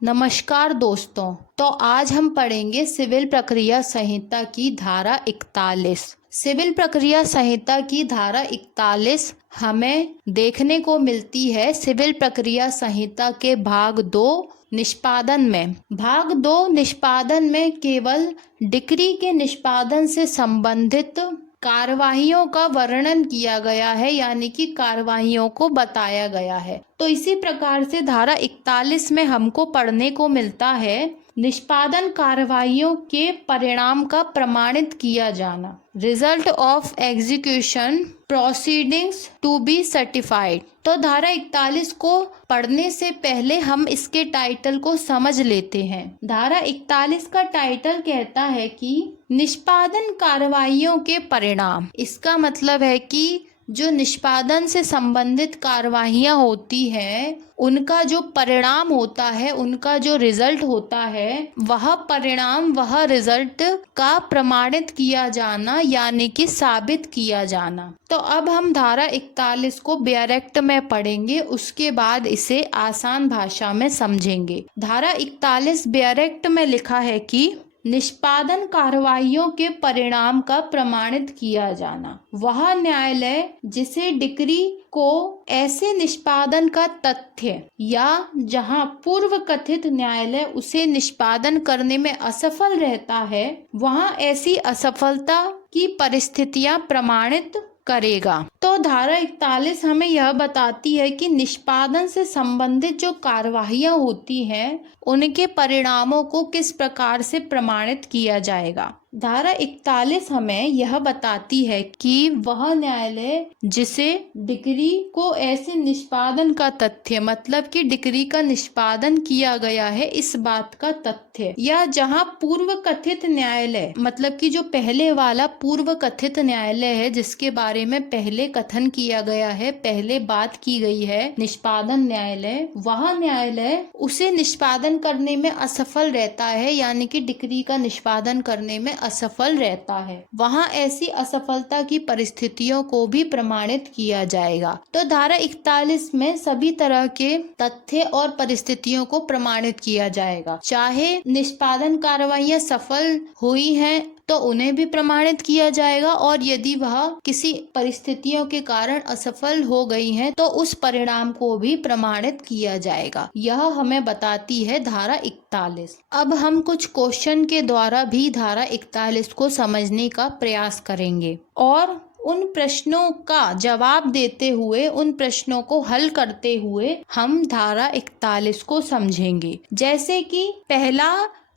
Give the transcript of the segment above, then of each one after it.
नमस्कार दोस्तों। तो आज हम पढ़ेंगे सिविल प्रक्रिया संहिता की धारा 41। सिविल प्रक्रिया संहिता की धारा 41 हमें देखने को मिलती है सिविल प्रक्रिया संहिता के भाग 2 निष्पादन में। भाग 2 निष्पादन में केवल डिक्री के निष्पादन से संबंधित कार्यवाहियों का वर्णन किया गया है, यानी कि कार्यवाहियों को बताया गया है। तो इसी प्रकार से धारा 41 में हमको पढ़ने को मिलता है निष्पादन कार्यवाहियों के परिणाम का प्रमाणित किया जाना, result of execution proceedings to be certified. तो धारा 41 को पढ़ने से पहले हम इसके टाइटल को समझ लेते हैं। धारा 41 का टाइटल कहता है कि निष्पादन कार्यवाहियों के परिणाम। इसका मतलब है कि जो निष्पादन से संबंधित कार्यवाहियां होती हैं, उनका जो परिणाम होता है, उनका जो रिजल्ट होता है, वह परिणाम, वह रिजल्ट का प्रमाणित किया जाना, यानी कि साबित किया जाना। तो अब हम धारा 41 को डायरेक्ट में पढ़ेंगे, उसके बाद इसे आसान भाषा में समझेंगे। धारा 41 डायरेक्ट में लिखा है कि निष्पादन कार्यवाहियों के परिणाम का प्रमाणित किया जाना वह न्यायालय जिसे डिक्री को ऐसे निष्पादन का तथ्य या जहां पूर्व कथित न्यायालय उसे निष्पादन करने में असफल रहता है, वहां ऐसी असफलता की परिस्थितियां प्रमाणित करेगा। तो धारा 41 हमें यह बताती है कि निष्पादन से संबंधित जो कार्यवाहियां होती हैं, उनके परिणामों को किस प्रकार से प्रमाणित किया जाएगा। धारा 41 हमें यह बताती है कि वह न्यायालय जिसे डिक्री को ऐसे निष्पादन का तथ्य, मतलब कि डिक्री का निष्पादन किया गया है इस बात का तथ्य, या जहां पूर्व कथित न्यायालय, मतलब कि जो पहले वाला पूर्व कथित न्यायालय है जिसके बारे में पहले कथन किया गया है, पहले बात की गई है, निष्पादन न्यायालय, वह न्यायालय उसे निष्पादन करने में असफल रहता है, यानी कि डिक्री का निष्पादन करने में असफल रहता है, वहां ऐसी असफलता की परिस्थितियों को भी प्रमाणित किया जाएगा। तो धारा 41 में सभी तरह के तथ्य और परिस्थितियों को प्रमाणित किया जाएगा, चाहे निष्पादन कार्यवाहियां सफल हुई हैं तो उन्हें भी प्रमाणित किया जाएगा, और यदि वह किसी परिस्थितियों के कारण असफल हो गई हैं तो उस परिणाम को भी प्रमाणित किया जाएगा। यह हमें बताती है धारा 41। अब हम कुछ क्वेश्चन के द्वारा भी धारा 41 को समझने का प्रयास करेंगे और उन प्रश्नों का जवाब देते हुए, उन प्रश्नों को हल करते हुए हम धारा 41 को समझेंगे। जैसे कि पहला,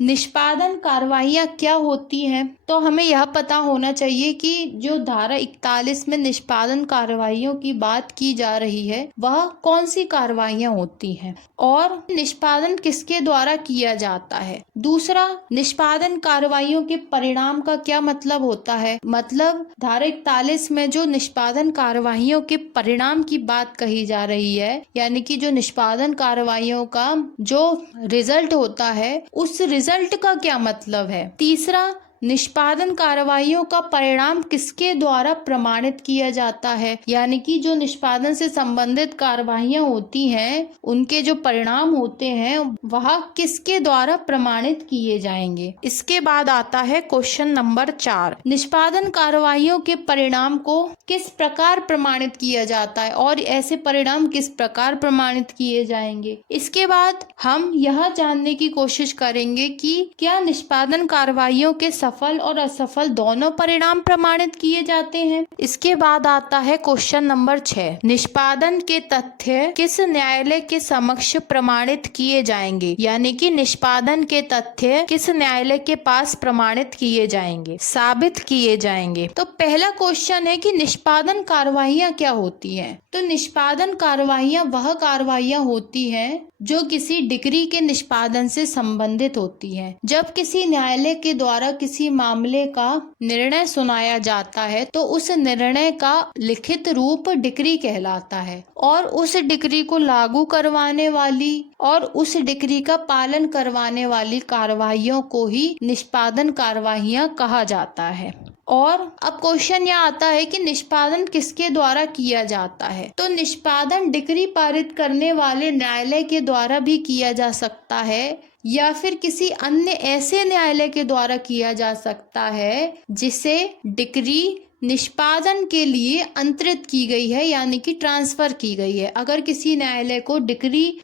निष्पादन कार्यवाहियां क्या होती हैं। तो हमें यह पता होना चाहिए कि जो धारा 41 में निष्पादन कार्यवाहियों की बात की जा रही है, वह कौन सी कार्यवाहियां होती हैं और निष्पादन किसके द्वारा किया जाता है। दूसरा, निष्पादन कार्यवाहियों के परिणाम का क्या मतलब होता है। मतलब धारा 41 में जो निष्पादन कार्यवाहियों के परिणाम की बात कही जा रही है, यानी कि जो निष्पादन कार्यवाहियों का जो रिजल्ट होता है, उस रिजल्ट का क्या मतलब है। तीसरा, निष्पादन कार्यवाहियों का परिणाम किसके द्वारा प्रमाणित किया जाता है, यानी कि जो निष्पादन से संबंधित कार्यवाहियां होती हैं, उनके जो परिणाम होते हैं वह किसके द्वारा प्रमाणित किए जाएंगे। इसके बाद आता है क्वेश्चन नंबर 4, निष्पादन कार्यवाहियों के परिणाम को किस प्रकार प्रमाणित किया जाता है और ऐसे परिणाम किस प्रकार प्रमाणित किए जाएंगे। इसके बाद हम यह जानने की कोशिश करेंगे कि क्या निष्पादन कार्यवाहियों के सफल और असफल दोनों परिणाम प्रमाणित किए जाते हैं। इसके बाद आता है क्वेश्चन नंबर 6, निष्पादन के तथ्य किस न्यायालय के समक्ष प्रमाणित किए जाएंगे, यानी कि निष्पादन के तथ्य किस न्यायालय के पास प्रमाणित किए जाएंगे, साबित किए जाएंगे। तो पहला क्वेश्चन है कि निष्पादन कार्यवाहियां क्या होती हैं। तो निष्पादन कार्यवाहियां वह कार्यवाहियां होती हैं जो किसी डिक्री के निष्पादन से संबंधित होती हैं। जब किसी न्यायालय के द्वारा किसी मामले का निर्णय सुनाया जाता है तो उस निर्णय का लिखित रूप डिक्री कहलाता है, और उस डिक्री को लागू करवाने वाली और उस डिक्री का पालन करवाने वाली कार्यवाहियों को ही निष्पादन कार्यवाहियां कहा जाता है। और अब क्वेश्चन यह आता है कि निष्पादन किसके द्वारा किया जाता है। तो निष्पादन डिक्री पारित करने वाले न्यायालय के द्वारा भी किया जा सकता है या फिर किसी अन्य ऐसे न्यायालय के द्वारा किया जा सकता है जिसे डिक्री निष्पादन के लिए अंतरित की गई है, यानी कि ट्रांसफर की गई है। अगर किसी न्यायालय को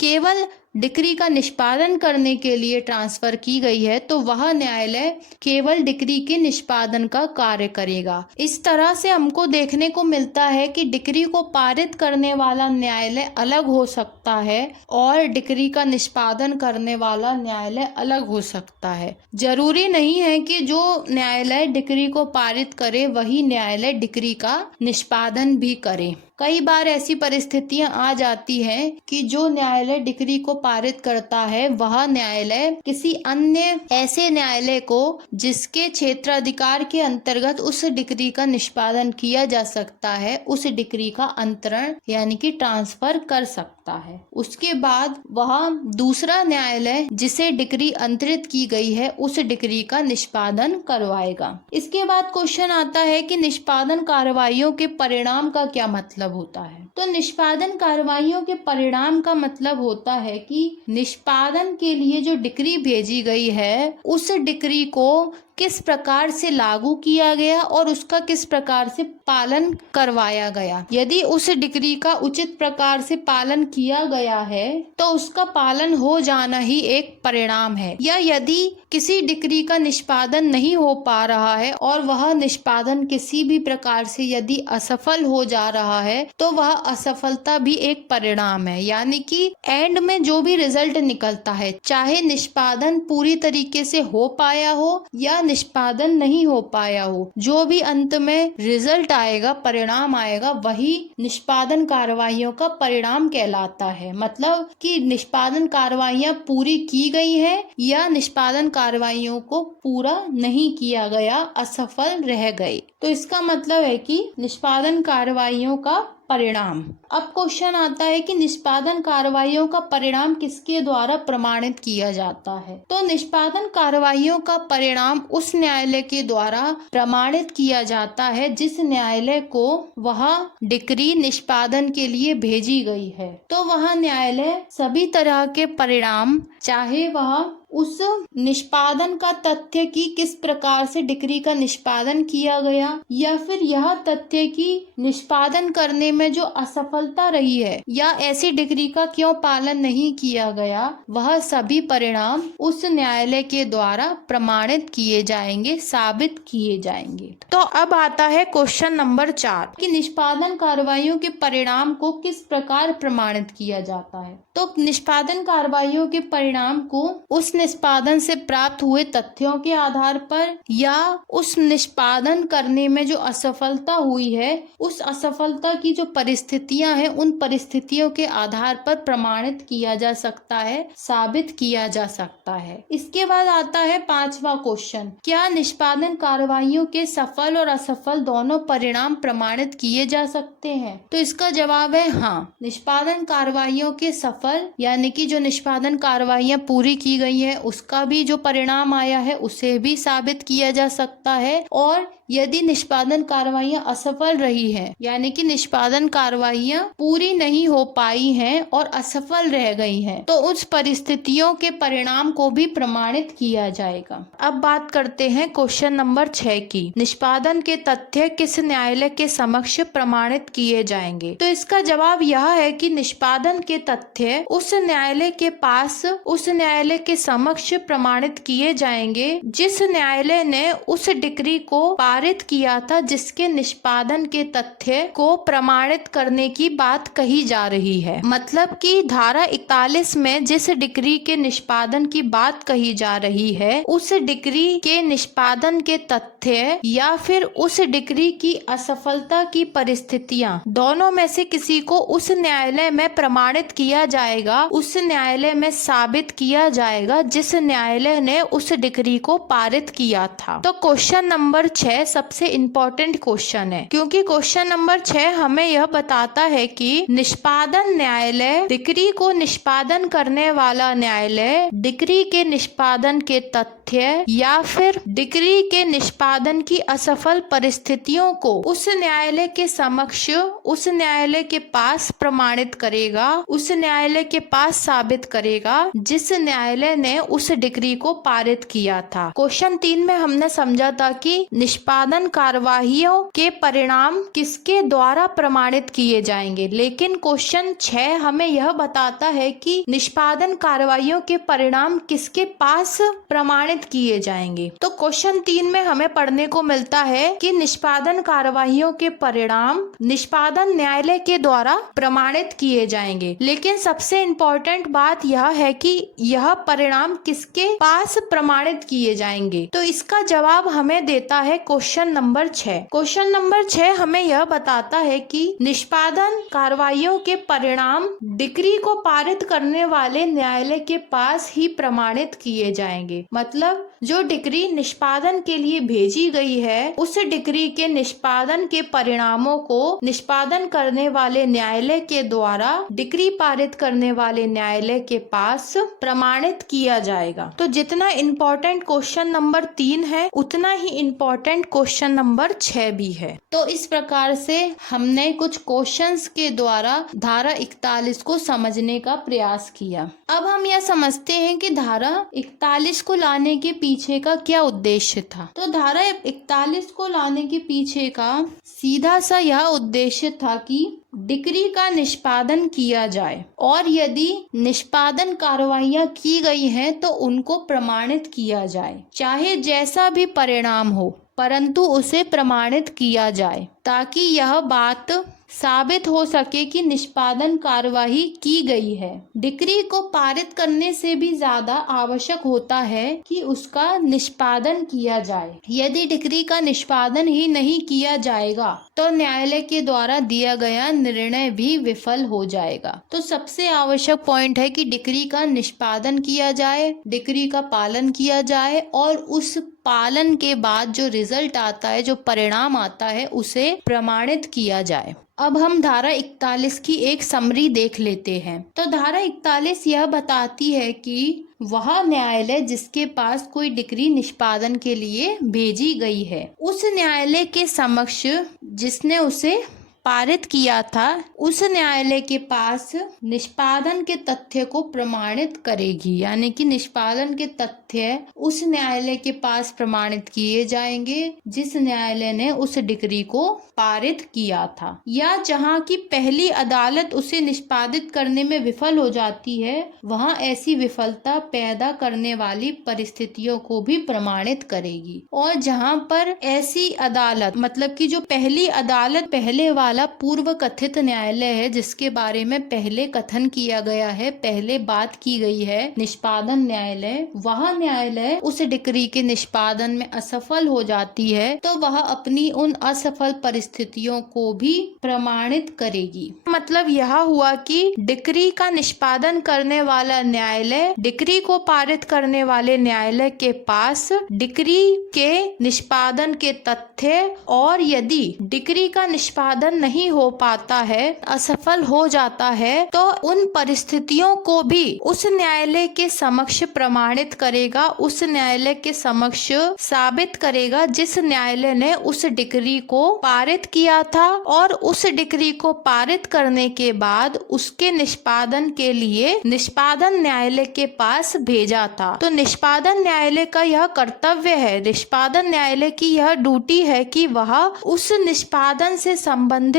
केवल डिक्री का निष्पादन करने के लिए ट्रांसफर की गई है तो वह न्यायालय केवल डिक्री के निष्पादन का कार्य करेगा। इस तरह से हमको देखने को मिलता है कि डिक्री को पारित करने वाला न्यायालय अलग हो सकता है और डिक्री का निष्पादन करने वाला न्यायालय अलग हो सकता है। जरूरी नहीं है कि जो न्यायालय डिक्री को पारित करे वही न्यायालय डिक्री का निष्पादन भी करे। कई बार ऐसी परिस्थितियां आ जाती हैं कि जो न्यायालय डिक्री को पारित करता है वह न्यायालय किसी अन्य ऐसे न्यायालय को जिसके क्षेत्राधिकार के अंतर्गत उस डिक्री का निष्पादन किया जा सकता है उस डिक्री का अंतरण यानी कि ट्रांसफर कर सकता है। उसके बाद वह दूसरा न्यायालय जिसे डिक्री अंतरित की गई है उस डिक्री का निष्पादन करवाएगा। इसके बाद क्वेश्चन आता है कि निष्पादन कार्रवाइयों के परिणाम का क्या मतलब होता है। तो निष्पादन कार्रवाइयों के परिणाम का मतलब होता है कि निष्पादन के लिए जो डिक्री भेजी गई है उस डिक्री को किस प्रकार से लागू किया गया और उसका किस प्रकार से पालन करवाया गया। यदि उस डिक्री का उचित प्रकार से पालन किया गया है तो उसका पालन हो जाना ही एक परिणाम है, या यदि किसी डिक्री का निष्पादन नहीं हो पा रहा है और वह निष्पादन किसी भी प्रकार से यदि असफल हो जा रहा है तो वह असफलता भी एक परिणाम है। यानी कि एंड में जो भी रिजल्ट निकलता है, चाहे निष्पादन पूरी तरीके से हो पाया हो या निष्पादन नहीं हो पाया हो, जो भी अंत में रिजल्ट आएगा, परिणाम आएगा, वही निष्पादन कार्रवाइयों का परिणाम कहलाता है। मतलब कि निष्पादन कार्रवाइयां पूरी की गई है या निष्पादन कार्रवाइयों को पूरा नहीं किया गया, असफल रह गए, तो इसका मतलब है कि निष्पादन कार्रवाइयों का परिणाम। अब क्वेश्चन आता है कि निष्पादन कार्रवाइयों का परिणाम किसके द्वारा प्रमाणित किया जाता है। तो निष्पादन कार्रवाइयों का परिणाम उस न्यायालय के द्वारा प्रमाणित किया जाता है जिस न्यायालय को वह डिक्री निष्पादन के लिए भेजी गई है। तो वह न्यायालय सभी तरह के परिणाम, चाहे वह उस निष्पादन का तथ्य कि किस प्रकार से डिक्री का निष्पादन किया गया या फिर यह तथ्य कि निष्पादन करने में जो असफलता रही है या ऐसी डिक्री का क्यों पालन नहीं किया गया, वह सभी परिणाम उस न्यायालय के द्वारा प्रमाणित किए जाएंगे, साबित किए जाएंगे। तो अब आता है क्वेश्चन नंबर 4 कि निष्पादन कार्रवाइयों के परिणाम को किस प्रकार प्रमाणित किया जाता है। तो निष्पादन कार्रवाइयों के परिणाम को उस निष्पादन से प्राप्त हुए तथ्यों के आधार पर या उस निष्पादन करने में जो असफलता हुई है उस असफलता की जो परिस्थितियां हैं उन परिस्थितियों के आधार पर प्रमाणित किया जा सकता है, साबित किया जा सकता है। इसके बाद आता है 5वां क्वेश्चन, क्या निष्पादन कार्रवाइयों के सफल और असफल दोनों परिणाम प्रमाणित किए जा सकते हैं। तो इसका जवाब है हाँ। निष्पादन कार्रवाइयों के सफल यानी कि जो निष्पादन कार्रवाइयां पूरी की गई है उसका भी जो परिणाम आया है उसे भी साबित किया जा सकता है, और यदि निष्पादन कार्रवाइयां असफल रही हैं यानी कि निष्पादन कार्रवाइयां पूरी नहीं हो पाई हैं और असफल रह गई हैं तो उस परिस्थितियों के परिणाम को भी प्रमाणित किया जाएगा। अब बात करते हैं क्वेश्चन नंबर 6 की, निष्पादन के तथ्य किस न्यायालय के समक्ष प्रमाणित किए जाएंगे। तो इसका जवाब यह है कि निष्पादन के तथ्य उस न्यायालय के पास, उस न्यायालय के समक्ष प्रमाणित किए जाएंगे जिस न्यायालय ने उस डिक्री को पारित किया था जिसके निष्पादन के तथ्य को प्रमाणित करने की बात कही जा रही है। मतलब कि धारा 41 में जिस डिक्री के निष्पादन की बात कही जा रही है उस डिक्री के निष्पादन के तथ्य या फिर उस डिक्री की असफलता की परिस्थितियां, दोनों में से किसी को उस न्यायालय में प्रमाणित किया जाएगा, उस न्यायालय में साबित किया जाएगा जिस न्यायालय ने उस डिक्री को पारित किया था। तो क्वेश्चन नंबर 6 सबसे इम्पोर्टेंट क्वेश्चन है, क्योंकि क्वेश्चन नंबर 6 हमें यह बताता है कि निष्पादन न्यायालय डिक्री को निष्पादन करने वाला न्यायालय डिक्री के निष्पादन के तथ्य या फिर डिक्री के निष्पादन की असफल परिस्थितियों को उस न्यायालय के समक्ष, उस न्यायालय के पास प्रमाणित करेगा, उस न्यायालय के पास साबित करेगा जिस न्यायालय ने उस डिक्री को पारित किया था। क्वेश्चन 3 में हमने समझा था कि निष्पादन कार्यवाहियों के परिणाम किसके द्वारा प्रमाणित किए जाएंगे, लेकिन क्वेश्चन 6 हमें यह बताता है कि निष्पादन कार्यवाहियों के परिणाम किसके पास प्रमाणित किए जाएंगे। तो क्वेश्चन 3 में हमें पढ़ने को मिलता है कि निष्पादन कार्यवाहियों के परिणाम निष्पादन न्यायालय के द्वारा प्रमाणित किए जाएंगे, लेकिन सबसे इम्पोर्टेंट बात यह है कि यह परिणाम किसके पास प्रमाणित किए जाएंगे। तो इसका जवाब हमें देता है क्वेश्चन नंबर 6। क्वेश्चन नंबर 6 हमें यह बताता है कि निष्पादन कार्यवाहियों के परिणाम डिक्री को पारित करने वाले न्यायालय के पास ही प्रमाणित किए जाएंगे। मतलब जो डिक्री निष्पादन के लिए भेजी गई है, उस डिक्री के निष्पादन के परिणामों को निष्पादन करने वाले न्यायालय के द्वारा डिक्री पारित करने वाले न्यायालय के पास प्रमाणित किया जाएगा। तो जितना इम्पोर्टेंट क्वेश्चन नंबर 3 है, उतना ही इम्पोर्टेंट क्वेश्चन नंबर 6 भी है। तो इस प्रकार से हमने कुछ क्वेश्चंस के द्वारा धारा 41 को समझने का प्रयास किया। अब हम यह समझते हैं कि धारा 41 को लाने के पीछे का क्या उद्देश्य था। तो धारा 41 को लाने के पीछे का सीधा सा यह उद्देश्य था कि डिक्री का निष्पादन किया जाए और यदि निष्पादन कार्यवाहियां की गई हैं तो उनको प्रमाणित किया जाए, चाहे जैसा भी परिणाम हो, परंतु उसे प्रमाणित किया जाए ताकि यह बात साबित हो सके कि निष्पादन कार्यवाही की गई है। डिक्री को पारित करने से भी ज्यादा आवश्यक होता है कि उसका निष्पादन किया जाए। यदि डिक्री का निष्पादन ही नहीं किया जाएगा तो न्यायालय के द्वारा दिया गया निर्णय भी विफल हो जाएगा। तो सबसे आवश्यक पॉइंट है कि डिक्री का निष्पादन किया जाए, डिक्री का पालन किया जाए और उस पालन के बाद जो रिजल्ट आता है, जो परिणाम आता है, उसे प्रमाणित किया जाए। अब हम धारा 41 की एक समरी देख लेते हैं। तो धारा 41 यह बताती है कि वह न्यायालय जिसके पास कोई डिक्री निष्पादन के लिए भेजी गई है, उस न्यायालय के समक्ष जिसने उसे पारित किया था, उस न्यायालय के पास निष्पादन के तथ्य को प्रमाणित करेगी। यानी कि निष्पादन के तथ्य उस न्यायालय के पास प्रमाणित किए जाएंगे जिस न्यायालय ने उस डिक्री को पारित किया था, या जहां की पहली अदालत उसे निष्पादित करने में विफल हो जाती है, वहां ऐसी विफलता पैदा करने वाली परिस्थितियों को भी प्रमाणित करेगी। और जहां पर ऐसी अदालत, मतलब कि जो पहली अदालत, पहले वाला पूर्व कथित न्यायालय है जिसके बारे में पहले कथन किया गया है, पहले बात की गई है, निष्पादन न्यायालय, वह न्यायालय उस डिक्री के निष्पादन में असफल हो जाती है तो वह अपनी उन असफल परिस्थितियों को भी प्रमाणित करेगी। मतलब यह हुआ कि डिक्री का निष्पादन करने वाला न्यायालय डिक्री को पारित करने वाले न्यायालय के पास डिक्री के निष्पादन के तथ्य, और यदि डिक्री का निष्पादन नहीं हो पाता है, असफल हो जाता है, तो उन परिस्थितियों को भी उस न्यायालय के समक्ष प्रमाणित करेगा, उस न्यायालय के समक्ष साबित करेगा जिस न्यायालय ने उस डिक्री को पारित किया था और उस डिक्री को पारित करने के बाद उसके निष्पादन के लिए निष्पादन न्यायालय के पास भेजा था। तो निष्पादन न्यायालय का यह कर्तव्य है, निष्पादन न्यायालय की यह ड्यूटी है कि वह उस निष्पादन से संबंधित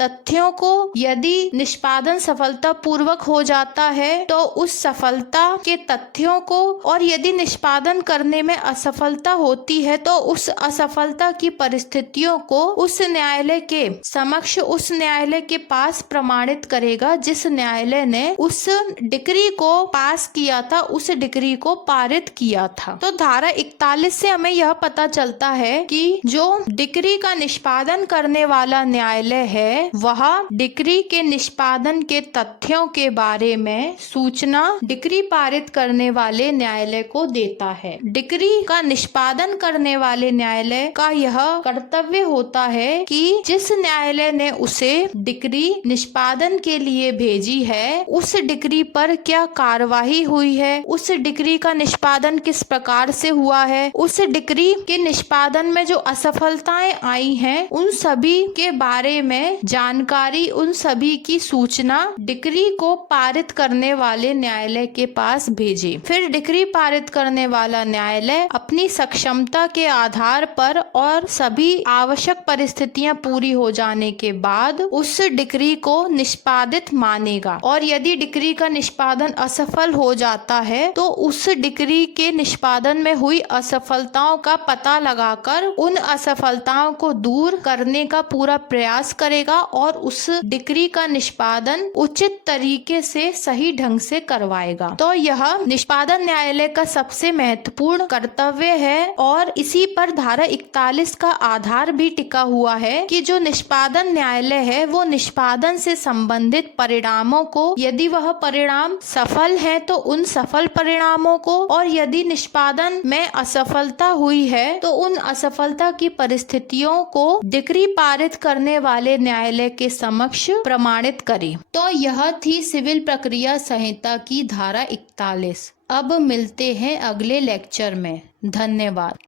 तथ्यों को, यदि निष्पादन सफलता पूर्वक हो जाता है तो उस सफलता के तथ्यों को, और यदि निष्पादन करने में असफलता होती है तो उस असफलता की परिस्थितियों को उस न्यायालय के समक्ष, उस न्यायालय के पास प्रमाणित करेगा जिस न्यायालय ने उस डिक्री को पास किया था, उस डिक्री को पारित किया था। तो धारा 41 से हमें यह पता चलता है कि जो डिक्री का निष्पादन करने वाला न्यायालय न्यायालय है वह डिक्री के निष्पादन के तथ्यों के बारे में सूचना डिक्री पारित करने वाले न्यायालय को देता है। डिक्री का निष्पादन करने वाले न्यायालय का यह कर्तव्य होता है कि जिस न्यायालय ने उसे डिक्री निष्पादन के लिए भेजी है उस डिक्री पर क्या कार्यवाही हुई है, उस डिक्री का निष्पादन किस प्रकार से हुआ है, उस डिक्री के निष्पादन में जो असफलताएं आई हैं उन सभी के बारे में जानकारी, उन सभी की सूचना डिक्री को पारित करने वाले न्यायालय के पास भेजे। फिर डिक्री पारित करने वाला न्यायालय अपनी सक्षमता के आधार पर और सभी आवश्यक परिस्थितियां पूरी हो जाने के बाद उस डिक्री को निष्पादित मानेगा और यदि डिक्री का निष्पादन असफल हो जाता है तो उस डिक्री के निष्पादन में हुई असफलताओं का पता लगाकर उन असफलताओं को दूर करने का पूरा प्रयास करेगा और उस डिक्री का निष्पादन उचित तरीके से सही ढंग से करवाएगा। तो यह निष्पादन न्यायालय का सबसे महत्वपूर्ण कर्तव्य है और इसी पर धारा 41 का आधार भी टिका हुआ है कि जो निष्पादन न्यायालय है वो निष्पादन से संबंधित परिणामों को, यदि वह परिणाम सफल है तो उन सफल परिणामों को, और यदि निष्पादन में असफलता हुई है तो उन असफलता की परिस्थितियों को डिक्री पारित करने वाले न्यायालय के समक्ष प्रमाणित करे। तो यह थी सिविल प्रक्रिया संहिता की धारा 41। अब मिलते हैं अगले लेक्चर में। धन्यवाद।